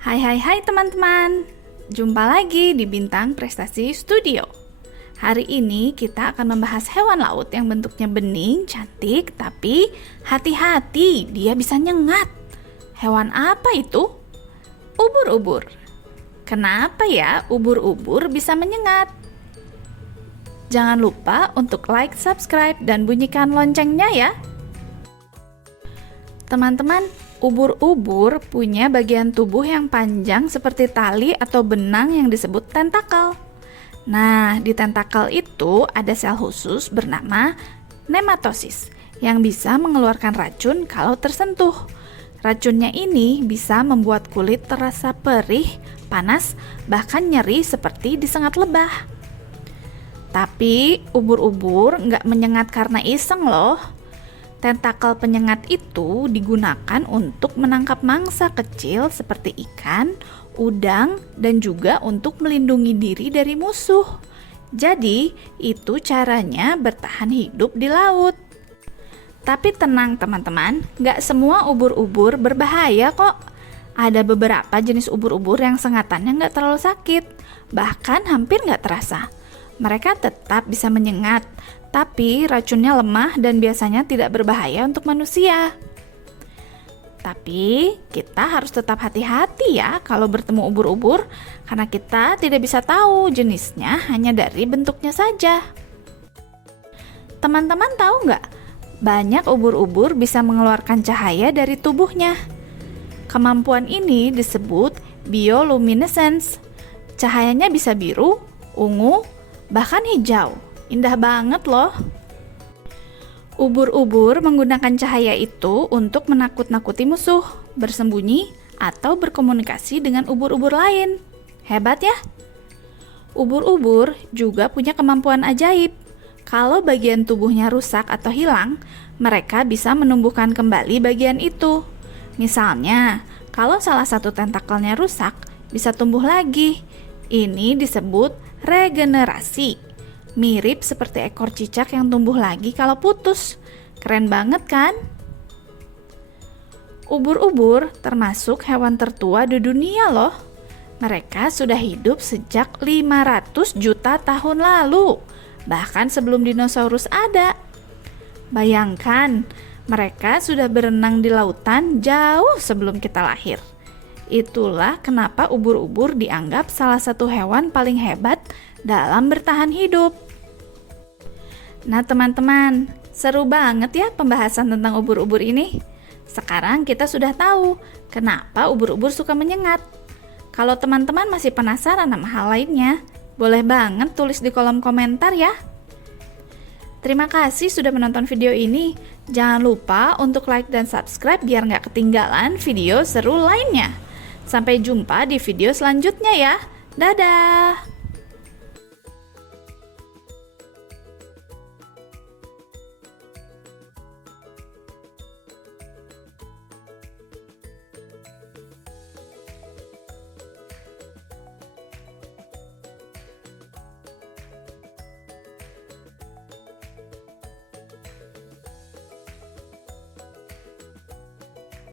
Hai teman-teman, jumpa lagi di Bintang Prestasi Studio. Hari ini kita akan membahas hewan laut yang bentuknya bening, cantik, tapi hati-hati, dia bisa nyengat. Hewan apa itu? Ubur-ubur. Kenapa ya ubur-ubur bisa menyengat? Jangan lupa untuk like, subscribe, dan bunyikan loncengnya ya. Teman-teman, ubur-ubur punya bagian tubuh yang panjang seperti tali atau benang yang disebut tentakel. Nah, di tentakel itu ada sel khusus bernama nematosis yang bisa mengeluarkan racun kalau tersentuh. Racunnya ini bisa membuat kulit terasa perih, panas, bahkan nyeri seperti disengat lebah. Tapi ubur-ubur nggak menyengat karena iseng loh. Tentakel penyengat itu digunakan untuk menangkap mangsa kecil seperti ikan, udang, dan juga untuk melindungi diri dari musuh. Jadi, itu caranya bertahan hidup di laut. Tapi tenang teman-teman, nggak semua ubur-ubur berbahaya kok. Ada beberapa jenis ubur-ubur yang sengatannya nggak terlalu sakit, bahkan hampir nggak terasa. Mereka tetap bisa menyengat, tapi racunnya lemah dan biasanya tidak berbahaya untuk manusia. Tapi kita harus tetap hati-hati ya kalau bertemu ubur-ubur, karena kita tidak bisa tahu jenisnya hanya dari bentuknya saja. Teman-teman tahu nggak? Banyak ubur-ubur bisa mengeluarkan cahaya dari tubuhnya. Kemampuan ini disebut bioluminescence. Cahayanya bisa biru, ungu, bahkan hijau. Indah banget loh. Ubur-ubur menggunakan cahaya itu untuk menakut-nakuti musuh, bersembunyi, atau berkomunikasi dengan ubur-ubur lain. Hebat ya? Ubur-ubur juga punya kemampuan ajaib. Kalau bagian tubuhnya rusak atau hilang, mereka bisa menumbuhkan kembali bagian itu. Misalnya, kalau salah satu tentakelnya rusak, bisa tumbuh lagi. Ini disebut regenerasi. Mirip seperti ekor cicak yang tumbuh lagi kalau putus. Keren banget kan? Ubur-ubur termasuk hewan tertua di dunia loh. Mereka sudah hidup sejak 500 juta tahun lalu, bahkan sebelum dinosaurus ada. Bayangkan, mereka sudah berenang di lautan jauh sebelum kita lahir. Itulah kenapa ubur-ubur dianggap salah satu hewan paling hebat dalam bertahan hidup. Nah teman-teman, seru banget ya pembahasan tentang ubur-ubur ini. Sekarang kita sudah tahu kenapa ubur-ubur suka menyengat. Kalau teman-teman masih penasaran sama hal lainnya, boleh banget tulis di kolom komentar ya. Terima kasih sudah menonton video ini. Jangan lupa untuk like dan subscribe biar nggak ketinggalan video seru lainnya. Sampai jumpa di video selanjutnya ya. Dadah!